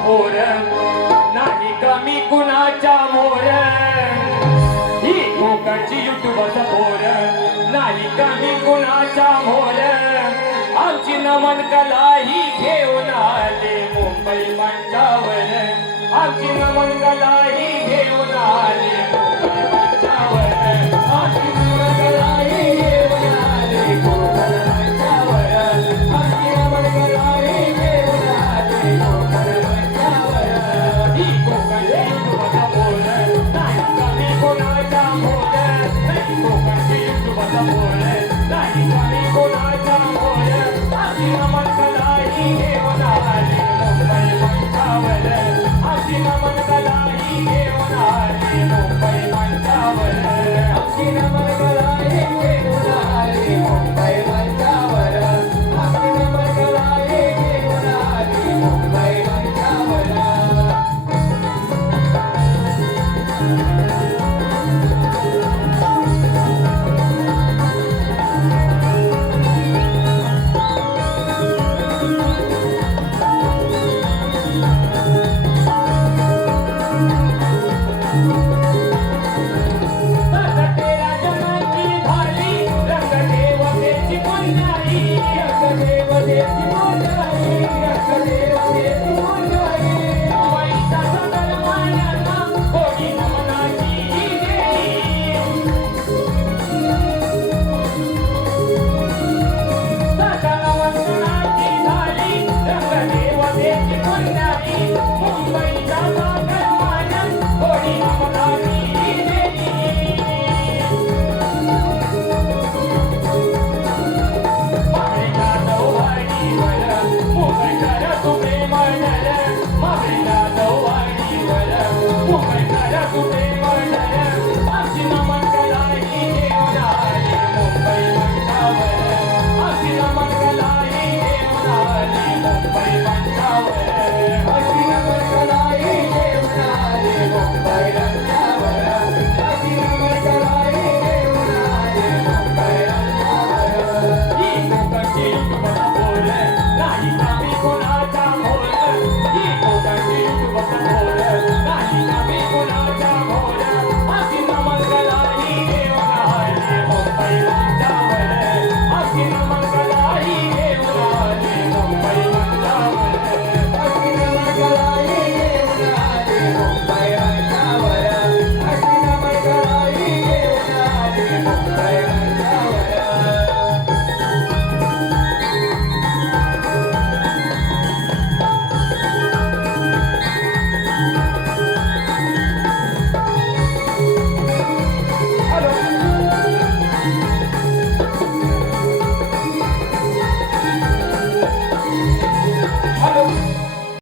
Four नाही कमी कुणाच्या मोर ही कोकणची युट्यूब फोर नाही कमी कुणाच्या मोर आमची नमन कला ही घेऊन आले मुंबई मंचावर आमची नमन कला ही घेऊन आले मुंबई मंचावर आमची नमन कला ही घेऊन आले कोकण मंचावर आमची नमन कला ही घेऊन आले कोकण मंचावर ही कोकणची युट्यूब फोर नाही कमी कोणाच्या मोर ही कोकणची युट्यूब फोर नाही कमी कोणाच्या मोर आमची नमन कला ही घेऊन आले मुंबई मंचावर आमची नमन कला ही घेऊन आले मुंबई मंचावर आमची नमन कला ही घेऊन आले मुंबई मंचावर आमची नमन कला ही घेऊन आले मुंबई मंचावर Bye.